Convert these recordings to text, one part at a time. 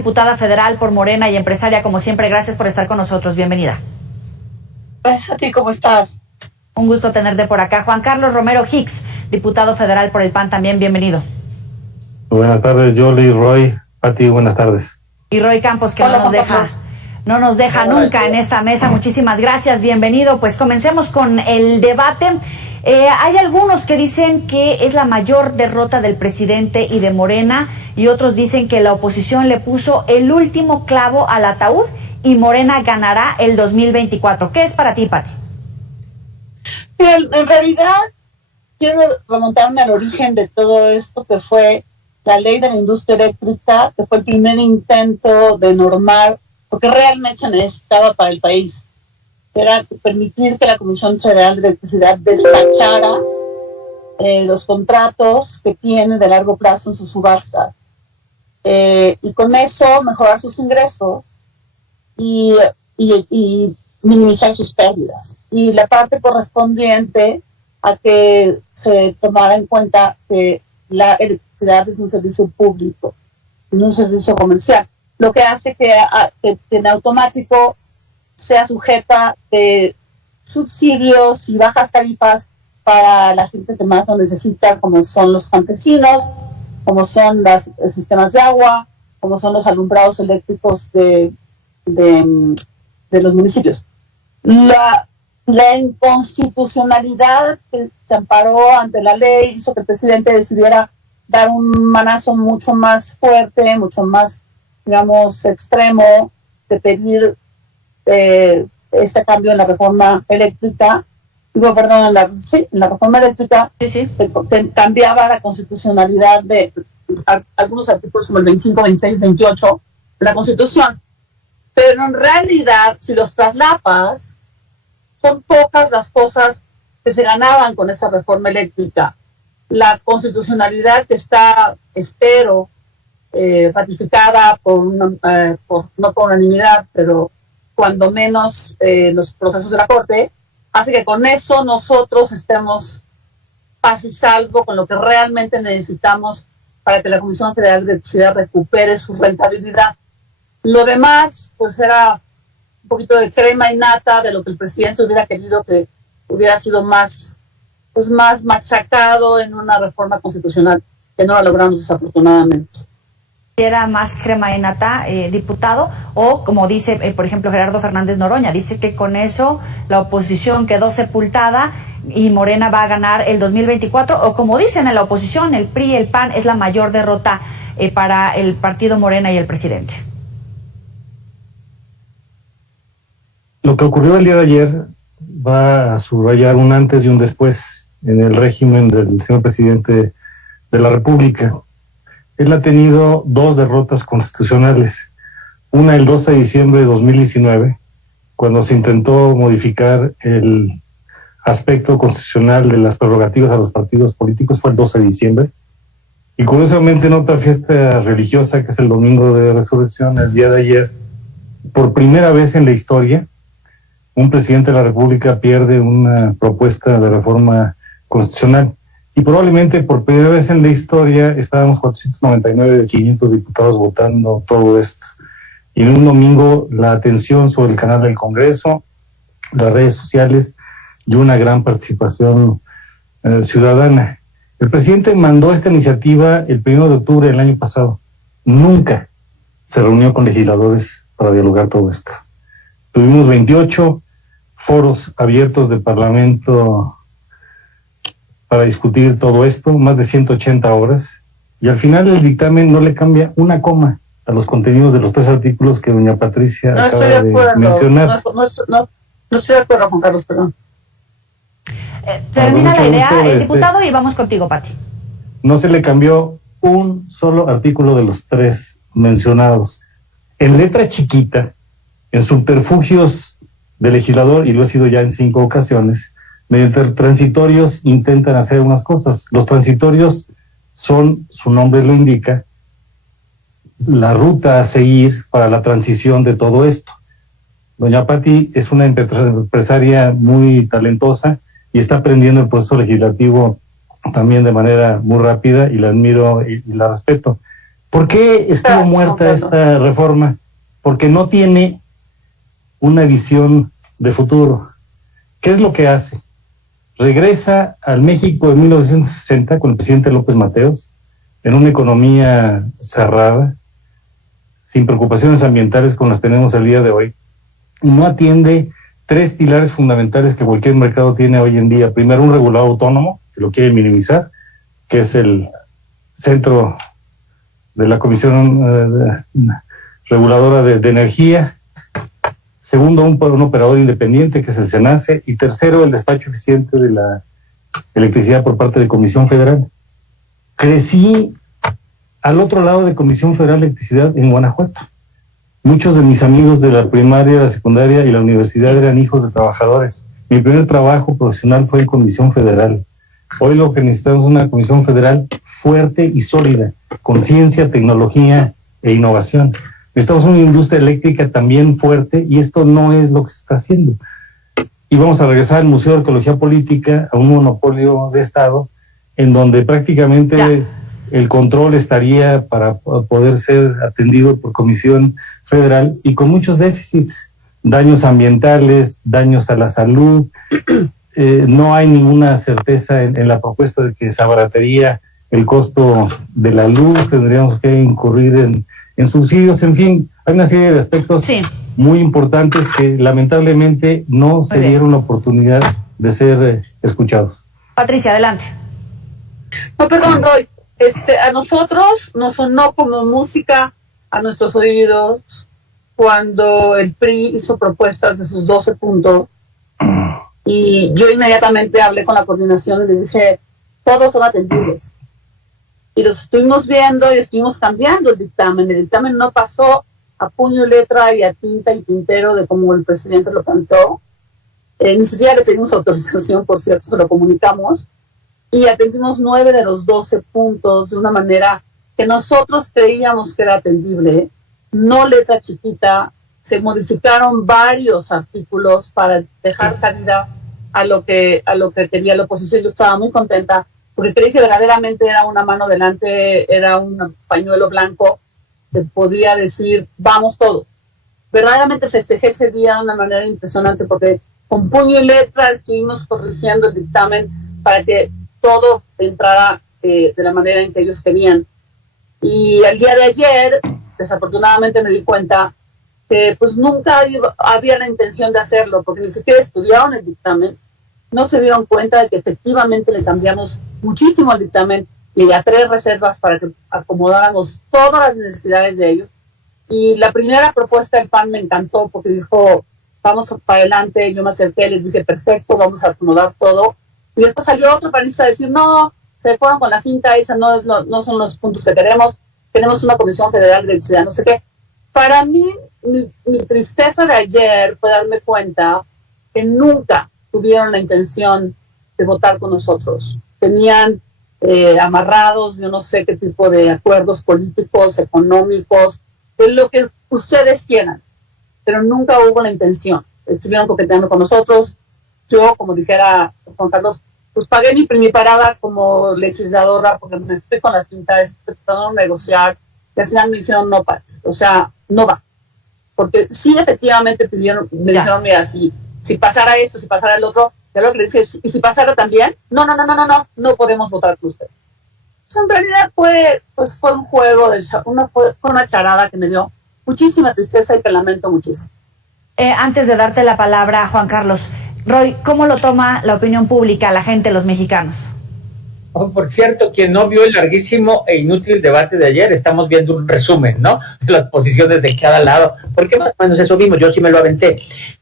Diputada federal por Morena y empresaria, como siempre, gracias por estar con nosotros. Bienvenida. Gracias a ti, ¿cómo estás? Un gusto tenerte por acá. Juan Carlos Romero Hicks, diputado federal por el PAN, también bienvenido. Buenas tardes, Yoli, Roy, Pati, buenas tardes. Y Roy Campos, que Hola, no nos deja nunca en esta mesa. Muchísimas gracias, bienvenido. Pues comencemos con el debate. Hay algunos que dicen que es la mayor derrota del presidente y de Morena, y otros dicen que la oposición le puso el último clavo al ataúd y Morena ganará el 2024. ¿Qué es para ti, Pati? En realidad, quiero remontarme al origen de todo esto, que fue la ley de la industria eléctrica, que fue el primer intento de normar lo que realmente se necesitaba para el país. Era permitir que la Comisión Federal de Electricidad despachara los contratos que tiene de largo plazo en su subasta, y con eso mejorar sus ingresos y minimizar sus pérdidas. Y la parte correspondiente a que se tomara en cuenta que la electricidad es un servicio público, no un servicio comercial, lo que hace que en automático sea sujeta de subsidios y bajas tarifas para la gente que más lo necesita, como son los campesinos, como son los sistemas de agua, como son los alumbrados eléctricos de los municipios. La inconstitucionalidad que se amparó ante la ley hizo que el presidente decidiera dar un manazo mucho más fuerte, mucho más, digamos, extremo, de pedir este cambio en la reforma eléctrica, en la reforma eléctrica, que cambiaba la constitucionalidad de algunos artículos como el 25, 26, 28 de la Constitución. Pero en realidad, si los traslapas, son pocas las cosas que se ganaban con esa reforma eléctrica. La constitucionalidad que está, espero, ratificada no por unanimidad, pero cuando menos los procesos de la Corte, hace que con eso nosotros estemos paz y salvo con lo que realmente necesitamos para que la Comisión Federal de Electricidad recupere su rentabilidad. Lo demás, pues era un poquito de crema y nata de lo que el presidente hubiera querido que hubiera sido más machacado en una reforma constitucional, que no la logramos desafortunadamente. ¿Era más crema y nata, diputado? O como dice, por ejemplo, Gerardo Fernández Noroña, dice que con eso la oposición quedó sepultada y Morena va a ganar el 2024, o como dicen en la oposición, el PRI y el PAN es la mayor derrota para el partido Morena y el presidente. Lo que ocurrió el día de ayer va a subrayar un antes y un después en el régimen del señor presidente de la República. Él ha tenido dos derrotas constitucionales. Una el 12 de diciembre de 2019, cuando se intentó modificar el aspecto constitucional de las prerrogativas a los partidos políticos, fue el 12 de diciembre. Y curiosamente en otra fiesta religiosa, que es el Domingo de Resurrección, el día de ayer, por primera vez en la historia, un presidente de la República pierde una propuesta de reforma constitucional. Y probablemente por primera vez en la historia estábamos 499 de 500 diputados votando todo esto. Y en un domingo la atención sobre el canal del Congreso, las redes sociales y una gran participación ciudadana. El presidente mandó esta iniciativa el 1 de octubre del año pasado. Nunca se reunió con legisladores para dialogar todo esto. Tuvimos 28 foros abiertos de Parlamento para discutir todo esto, más de 180 horas, y al final el dictamen no le cambia una coma a los contenidos de los 3 artículos que doña Patricia acaba de mencionar. No estoy de acuerdo, Juan Carlos, perdón. Termina la idea, diputado, y vamos contigo, Pati. No se le cambió un solo artículo de los 3 mencionados. En letra chiquita, en subterfugios de legislador, y lo ha sido ya en 5 ocasiones, mediante transitorios intentan hacer unas cosas. Los transitorios son, su nombre lo indica, la ruta a seguir para la transición de todo esto. Doña Pati es una empresaria muy talentosa y está aprendiendo el proceso legislativo también de manera muy rápida, y la admiro y la respeto. ¿Por qué estuvo muerta esta reforma? Porque no tiene una visión de futuro. ¿Qué es lo que hace? Regresa al México de 1960 con el presidente López Mateos, en una economía cerrada, sin preocupaciones ambientales como las tenemos el día de hoy, y no atiende tres pilares fundamentales que cualquier mercado tiene hoy en día. Primero, un regulador autónomo, que lo quiere minimizar, que es el centro de la Comisión Reguladora de Energía. Segundo, un operador independiente, que es el SENACE. Y tercero, el despacho eficiente de la electricidad por parte de Comisión Federal. Crecí al otro lado de Comisión Federal de Electricidad en Guanajuato. Muchos de mis amigos de la primaria, la secundaria y la universidad eran hijos de trabajadores. Mi primer trabajo profesional fue en Comisión Federal. Hoy lo que necesitamos es una Comisión Federal fuerte y sólida, con ciencia, tecnología e innovación. Necesitamos una industria eléctrica también fuerte, y esto no es lo que se está haciendo. Y vamos a regresar al Museo de Arqueología Política, a un monopolio de Estado, en donde prácticamente el control estaría para poder ser atendido por Comisión Federal, y con muchos déficits, daños ambientales, daños a la salud. No hay ninguna certeza en la propuesta de que se abarataría el costo de la luz. Tendríamos que incurrir en subsidios. En fin, hay una serie de aspectos muy importantes que lamentablemente no se dieron la oportunidad de ser escuchados. Patricia, adelante. No, perdón, Roy. A nosotros nos sonó como música a nuestros oídos cuando el PRI hizo propuestas de sus 12 puntos, y yo inmediatamente hablé con la coordinación y les dije, todos son atendibles. Y los estuvimos viendo y estuvimos cambiando el dictamen. El dictamen no pasó a puño y letra y a tinta y tintero de como el presidente lo cantó. Ni siquiera le pedimos autorización, por cierto, se lo comunicamos. Y atendimos 9 de los 12 puntos de una manera que nosotros creíamos que era atendible. No letra chiquita, se modificaron varios artículos para dejar cabida a lo que quería la oposición. Yo estaba muy contenta porque creí que verdaderamente era una mano delante, era un pañuelo blanco que podía decir, vamos todos. Verdaderamente festejé ese día de una manera impresionante, porque con puño y letra estuvimos corrigiendo el dictamen para que todo entrara de la manera en que ellos querían. Y el día de ayer, desafortunadamente, me di cuenta que pues nunca había la intención de hacerlo, porque ni siquiera estudiaron el dictamen, no se dieron cuenta de que efectivamente le cambiamos muchísimo el dictamen y a 3 reservas para que acomodáramos todas las necesidades de ellos. Y la primera propuesta del PAN me encantó, porque dijo, vamos para adelante. Yo me acerqué, les dije, perfecto, vamos a acomodar todo. Y después salió otro panista a decir, no, se fueron con la finta, esa no son los puntos que queremos una Comisión Federal de Electricidad, no sé qué. Para mí, mi tristeza de ayer fue darme cuenta que nunca tuvieron la intención de votar con nosotros. Tenían amarrados, yo no sé qué tipo de acuerdos políticos, económicos, de lo que ustedes quieran, pero nunca hubo la intención. Estuvieron coqueteando con nosotros. Yo, como dijera Juan Carlos, pues pagué mi parada como legisladora, porque me fui con la finta, tratando de negociar, y al final me dijeron, no, Pati, o sea, no va. Porque sí, efectivamente me dijeron, mira, si pasara esto, si pasara el otro, ya lo que les dije, y si pasara también, no podemos votar con usted. Pues en realidad fue un juego, fue una charada que me dio muchísima tristeza y que lamento muchísimo. Antes de darte la palabra, Juan Carlos, Roy, ¿cómo lo toma la opinión pública, la gente, los mexicanos? Por cierto, quien no vio el larguísimo e inútil debate de ayer, estamos viendo un resumen, ¿no? De las posiciones de cada lado, porque más o menos eso vimos, yo sí me lo aventé.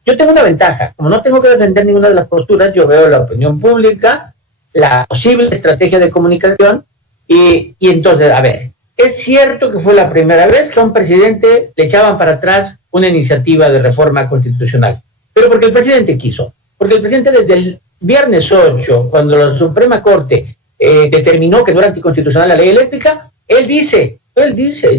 Yo tengo una ventaja, como no tengo que defender ninguna de las posturas, yo veo la opinión pública, la posible estrategia de comunicación, y entonces, a ver, es cierto que fue la primera vez que a un presidente le echaban para atrás una iniciativa de reforma constitucional, pero porque el presidente quiso, porque el presidente desde el viernes 8, cuando la Suprema Corte determinó que no era anticonstitucional la ley eléctrica, él dice,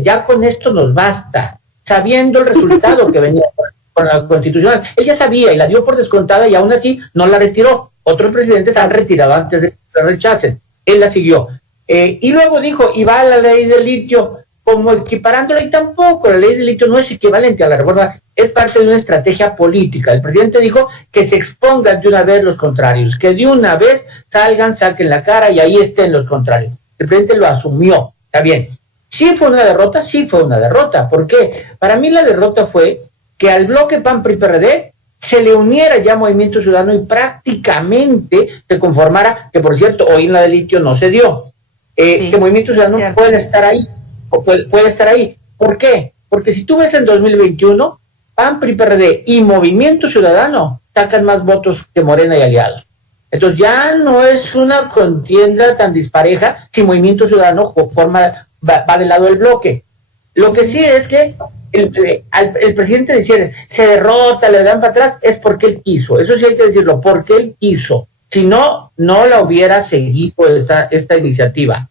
ya con esto nos basta, sabiendo el resultado que venía con la constitucional. Él ya sabía y la dio por descontada y aún así no la retiró. Otros presidentes han retirado antes de que la rechacen. Él la siguió. Y luego dijo, y va la ley del litio, como equiparándolo, y tampoco la ley de delito no es equivalente a la reforma, es parte de una estrategia política. El presidente dijo que se expongan de una vez los contrarios, que de una vez salgan, saquen la cara y ahí estén los contrarios. El presidente lo asumió, está bien. Sí fue una derrota, sí fue una derrota. ¿Por qué? Para mí la derrota fue que al bloque PAN-PRI-PRD se le uniera ya Movimiento Ciudadano y prácticamente se conformara, que por cierto, hoy en la de litio no se dio, que Movimiento Ciudadano puede estar ahí, o puede estar ahí. ¿Por qué? Porque si tú ves en 2021, PAN, PRI, PRD y Movimiento Ciudadano sacan más votos que Morena y aliados. Entonces ya no es una contienda tan dispareja si Movimiento Ciudadano va del lado del bloque. Lo que sí es que el presidente decía, se derrota, le dan para atrás, es porque él quiso. Eso sí hay que decirlo, porque él quiso. Si no, no la hubiera seguido esta iniciativa.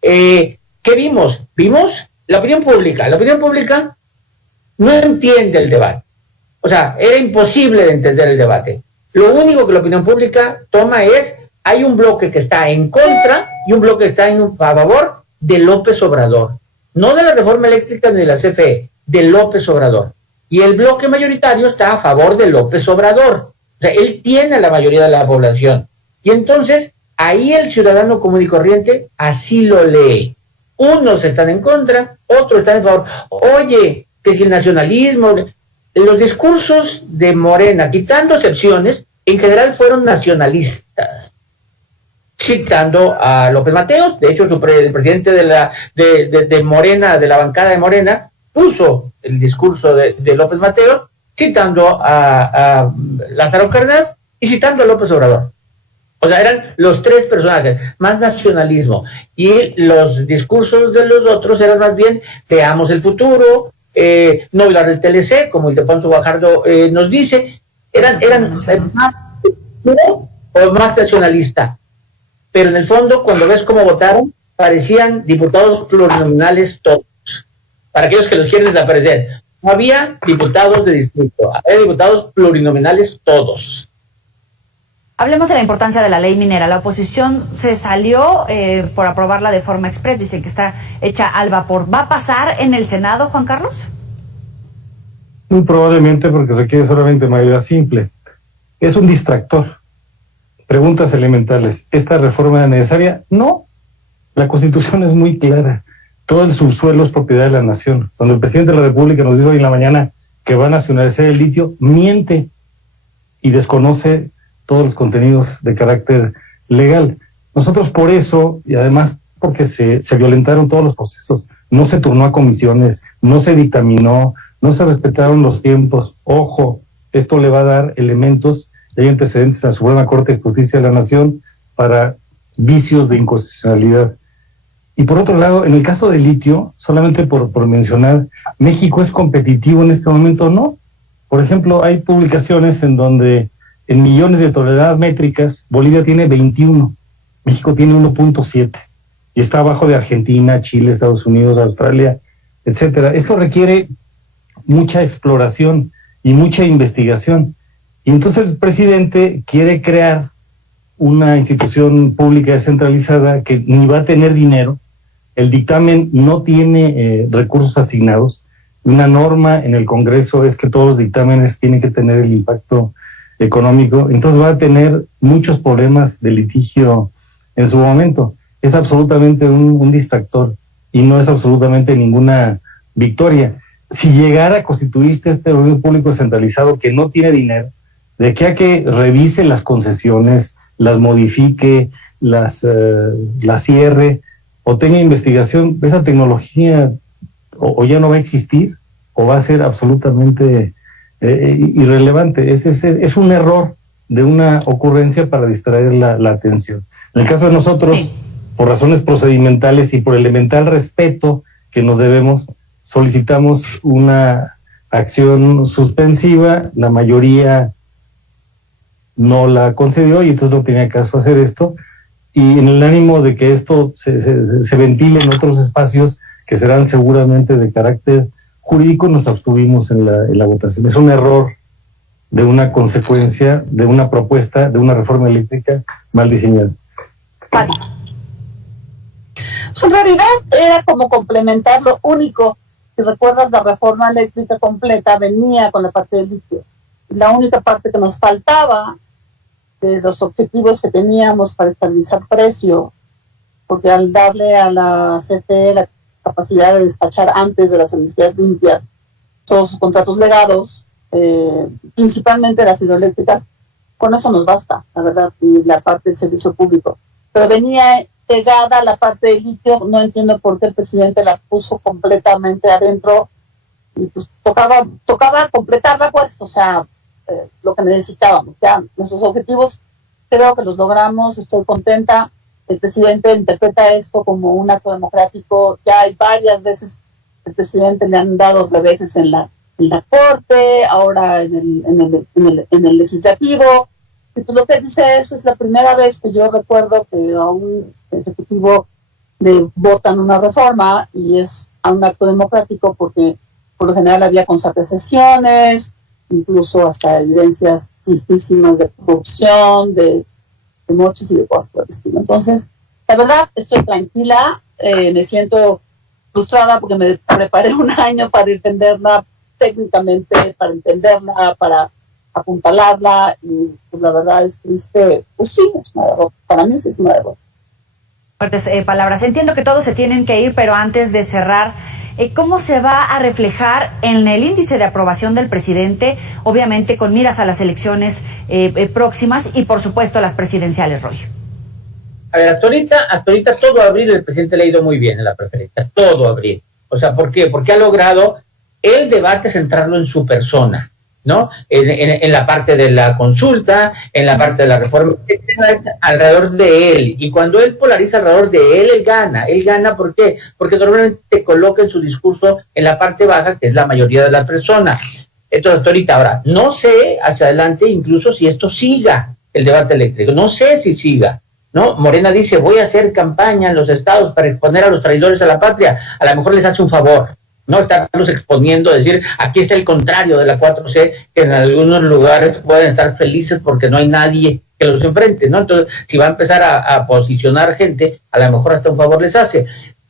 ¿Qué vimos? Vimos la opinión pública. La opinión pública no entiende el debate. O sea, era imposible de entender el debate. Lo único que la opinión pública toma es, hay un bloque que está en contra y un bloque que está a favor de López Obrador. No de la reforma eléctrica ni de la CFE, de López Obrador. Y el bloque mayoritario está a favor de López Obrador. O sea, él tiene la mayoría de la población. Y entonces, ahí el ciudadano común y corriente así lo lee. Unos están en contra, otros están en favor. Oye, que si el nacionalismo, los discursos de Morena, quitando excepciones, en general fueron nacionalistas. Citando a López Mateos, de hecho el presidente de Morena, de la bancada de Morena, puso el discurso de López Mateos, citando a Lázaro Cárdenas y citando a López Obrador. O sea, eran los tres personajes, más nacionalismo. Y los discursos de los otros eran más bien, veamos el futuro, no hablar del TLC, como el Ildefonso Guajardo nos dice, eran más o más nacionalista. Pero en el fondo, cuando ves cómo votaron, parecían diputados plurinominales todos. Para aquellos que los quieren desaparecer, no había diputados de distrito, había diputados plurinominales todos. Hablemos de la importancia de la ley minera. La oposición se salió por aprobarla de forma express, dicen que está hecha al vapor. ¿Va a pasar en el Senado, Juan Carlos? Muy probablemente, porque requiere solamente mayoría simple. Es un distractor. Preguntas elementales. ¿Esta reforma era necesaria? No. La Constitución es muy clara. Todo el subsuelo es propiedad de la nación. Cuando el presidente de la República nos dice hoy en la mañana que va a nacionalizar el litio, miente y desconoce todos los contenidos de carácter legal. Nosotros por eso, y además porque se violentaron todos los procesos, no se turnó a comisiones, no se dictaminó, no se respetaron los tiempos. Ojo, esto le va a dar elementos, hay antecedentes a la Suprema Corte de Justicia de la Nación para vicios de inconstitucionalidad. Y por otro lado, en el caso del litio, solamente por mencionar, ¿México es competitivo en este momento? No. Por ejemplo, hay publicaciones en donde en millones de toneladas métricas, Bolivia tiene 21, México tiene 1.7 y está abajo de Argentina, Chile, Estados Unidos, Australia, etcétera. Esto requiere mucha exploración y mucha investigación. Y entonces el presidente quiere crear una institución pública descentralizada que ni va a tener dinero. El dictamen no tiene recursos asignados. Una norma en el Congreso es que todos los dictámenes tienen que tener el impacto económico, entonces va a tener muchos problemas de litigio en su momento. Es absolutamente un distractor y no es absolutamente ninguna victoria. Si llegara a constituirse este orden público descentralizado que no tiene dinero, de aquí a que revise las concesiones, las modifique, las cierre o tenga investigación, esa tecnología o ya no va a existir o va a ser absolutamente irrelevante. Es un error de una ocurrencia para distraer la atención. En el caso de nosotros, por razones procedimentales y por elemental respeto que nos debemos, solicitamos una acción suspensiva. La mayoría no la concedió y entonces no tenía caso hacer esto. Y en el ánimo de que esto se ventile en otros espacios que serán seguramente de carácter jurídico, nos abstuvimos en la votación. Es un error de una consecuencia de una propuesta de una reforma eléctrica mal diseñada. Pues en realidad era como complementar lo único. Si recuerdas, la reforma eléctrica completa venía con la parte del litio. La única parte que nos faltaba de los objetivos que teníamos para estabilizar precio, porque al darle a la CFE la capacidad de despachar antes de las energías limpias todos sus contratos legados, principalmente las hidroeléctricas, con eso nos basta, la verdad, y la parte del servicio público. Pero venía pegada a la parte del litio, no entiendo por qué el presidente la puso completamente adentro, y pues tocaba completarla, pues, o sea, lo que necesitábamos. Ya nuestros objetivos creo que los logramos, estoy contenta. El presidente interpreta esto como un acto democrático. Ya hay varias veces el presidente le han dado reveses en la corte, ahora en el legislativo. Y pues lo que dice es la primera vez que yo recuerdo que a un ejecutivo le votan una reforma, y es a un acto democrático, porque por lo general había concertaciones, incluso hasta evidencias tristísimas de corrupción, de moches y de cosas por el estilo. Entonces, la verdad, estoy tranquila, me siento frustrada porque me preparé un año para defenderla técnicamente, para entenderla, para apuntalarla, y pues la verdad es triste. Pues sí, es una derrota. Para mí sí es una derrota. Fuertes palabras. Entiendo que todos se tienen que ir, pero antes de cerrar, ¿cómo se va a reflejar en el índice de aprobación del presidente? Obviamente con miras a las elecciones próximas y por supuesto a las presidenciales, Roy. A ver, hasta ahorita todo abril el presidente le ha ido muy bien en la preferencia, todo abril. O sea, ¿por qué? Porque ha logrado el debate centrarlo en su persona, ¿no? En la parte de la consulta, en la parte de la reforma, alrededor de él. Y cuando él polariza alrededor de él, él gana. Él gana, ¿por qué? Porque normalmente coloca en su discurso en la parte baja, que es la mayoría de las personas. Entonces, hasta ahorita, ahora, no sé hacia adelante incluso si esto siga, el debate eléctrico. No sé si siga, ¿no? Morena dice, voy a hacer campaña en los estados para exponer a los traidores a la patria. A lo mejor les hace un favor, no estarlos exponiendo, decir, aquí está el contrario de la 4C, que en algunos lugares pueden estar felices porque no hay nadie que los enfrente, ¿no? Entonces, si va a empezar a posicionar gente, a lo mejor hasta un favor les hace.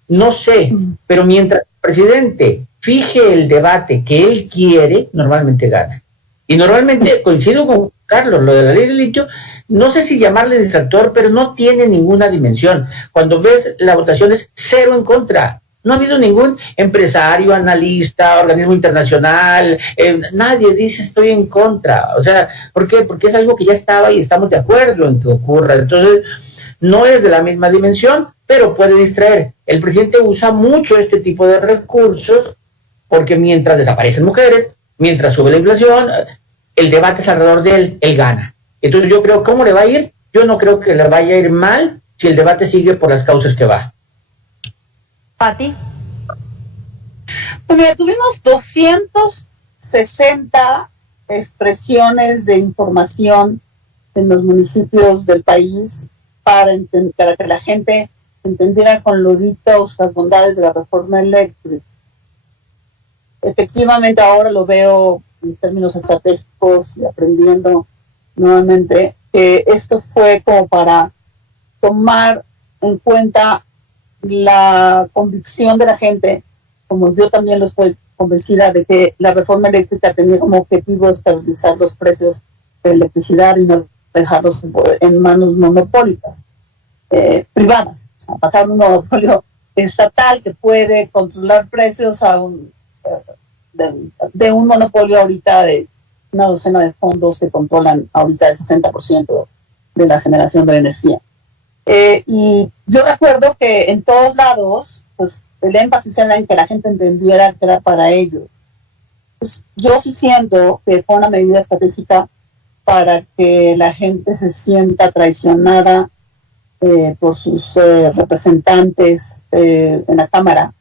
No sé, pero mientras el presidente fije el debate que él quiere, normalmente gana. Y normalmente, coincido con Carlos, lo de la ley del litio, no sé si llamarle distractor, pero no tiene ninguna dimensión. Cuando ves la votación es 0 en contra. No ha habido ningún empresario, analista, organismo internacional, nadie dice estoy en contra. O sea, ¿por qué? Porque es algo que ya estaba y estamos de acuerdo en que ocurra. Entonces, no es de la misma dimensión, pero puede distraer. El presidente usa mucho este tipo de recursos porque mientras desaparecen mujeres, mientras sube la inflación, el debate es alrededor de él gana. Entonces yo creo, ¿cómo le va a ir? Yo no creo que le vaya a ir mal si el debate sigue por las causas que va. Pati. Pues mira, tuvimos 260 expresiones de información en los municipios del país para que la gente entendiera con loditos las bondades de la reforma eléctrica. Efectivamente, ahora lo veo en términos estratégicos y aprendiendo nuevamente que esto fue como para tomar en cuenta la convicción de la gente, como yo también lo estoy convencida de que la reforma eléctrica tenía como objetivo estabilizar los precios de electricidad y no dejarlos en manos monopólicas, privadas. O sea, pasar un monopolio estatal que puede controlar precios a de un monopolio ahorita de una docena de fondos que controlan ahorita el 60% de la generación de energía. Y yo recuerdo que en todos lados, pues el énfasis era en que la gente entendiera que era para ellos. Pues, yo sí siento que fue una medida estratégica para que la gente se sienta traicionada por sus representantes en la Cámara,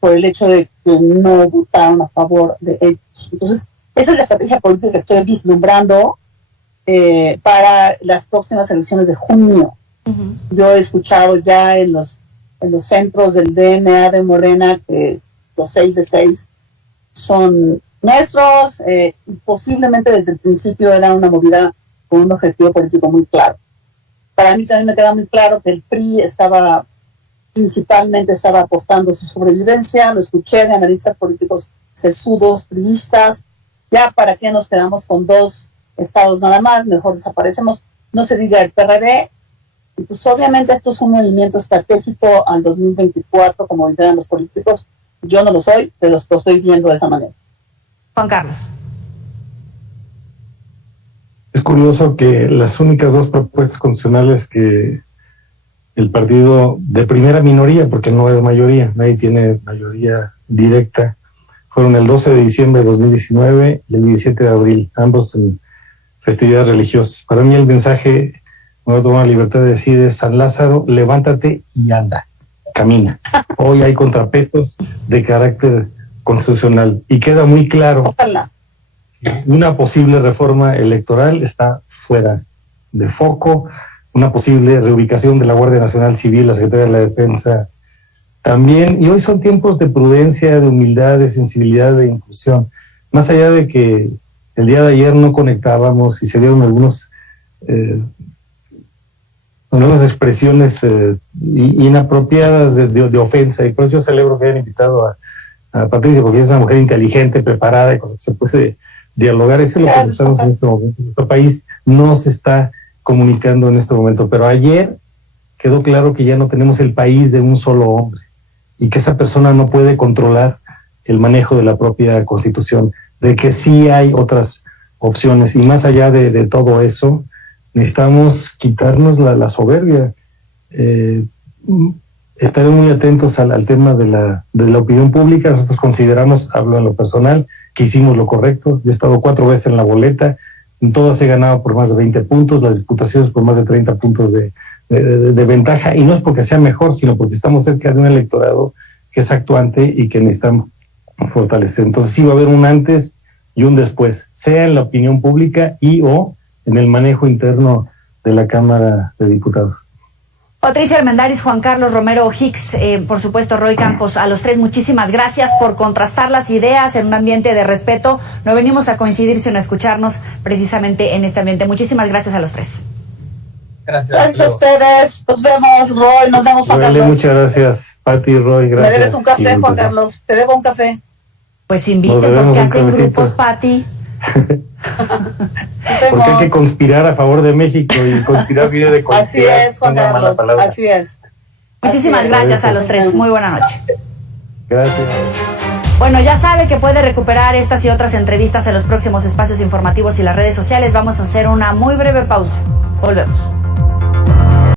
por el hecho de que no votaron a favor de ellos. Entonces, esa es la estrategia política que estoy vislumbrando para las próximas elecciones de junio. Uh-huh. Yo he escuchado ya en los centros del DNA de Morena que los 6 de 6 son nuestros y posiblemente desde el principio era una movida con un objetivo político muy claro. Para mí también me queda muy claro que el PRI estaba principalmente estaba apostando su sobrevivencia. Lo escuché de analistas políticos sesudos, priistas. Ya, ¿para qué nos quedamos con 2 estados nada más? Mejor desaparecemos. No se diga el PRD. Y pues obviamente esto es un movimiento estratégico al 2024, como dirán los políticos. Yo no lo soy, pero lo estoy viendo de esa manera. Juan Carlos. Es curioso que las únicas 2 propuestas constitucionales que el partido de primera minoría, porque no es mayoría, nadie tiene mayoría directa, fueron el 12 de diciembre de 2019 y el 17 de abril, ambos en festividades religiosas. Para mí el mensaje, me voy a tomar la libertad de decir, es: San Lázaro, levántate y anda, camina. Hoy hay contrapesos de carácter constitucional y queda muy claro Ojalá. que una posible reforma electoral está fuera de foco, una posible reubicación de la Guardia Nacional Civil, la Secretaría de la Defensa también, y hoy son tiempos de prudencia, de humildad, de sensibilidad, de inclusión. Más allá de que el día de ayer no conectábamos y se dieron algunas expresiones inapropiadas de ofensa, y por eso yo celebro que hayan invitado a Patricia, porque es una mujer inteligente, preparada, y con la que se puede dialogar. Eso es lo que necesitamos en este momento. Nuestro país no se está comunicando en este momento, pero ayer quedó claro que ya no tenemos el país de un solo hombre y que esa persona no puede controlar el manejo de la propia Constitución, de que sí hay otras opciones, y más allá de todo eso, necesitamos quitarnos la soberbia. Estaré muy atentos al tema de la opinión pública. Nosotros consideramos, hablo en lo personal, que hicimos lo correcto. Yo he estado 4 veces en la boleta, en todas he ganado por más de 20 puntos, las diputaciones por más de 30 puntos de ventaja, y no es porque sea mejor, sino porque estamos cerca de un electorado que es actuante y que necesitamos fortalecer. Entonces sí va a haber un antes y un después, sea en la opinión pública y o en el manejo interno de la Cámara de Diputados. Patricia Armendáriz, Juan Carlos Romero Hicks, por supuesto Roy Campos, a los 3 muchísimas gracias por contrastar las ideas en un ambiente de respeto. No venimos a coincidir sino a escucharnos precisamente en este ambiente. Muchísimas gracias a los 3. Gracias a ustedes. Nos vemos, Roy. Nos vemos, Juan Carlos. Muchas gracias, Pati y Roy. Gracias. Me debes un café, Juan Carlos. Te debo un café. Pues inviten, porque hacen grupos, Pati. Porque hay que conspirar a favor de México, y conspirar viene de conspirar. Así es, Juan Carlos, así es. Muchísimas gracias a los 3, muy buena noche. Gracias. Bueno, ya sabe que puede recuperar estas y otras entrevistas en los próximos espacios informativos y las redes sociales. Vamos a hacer una muy breve pausa. Volvemos.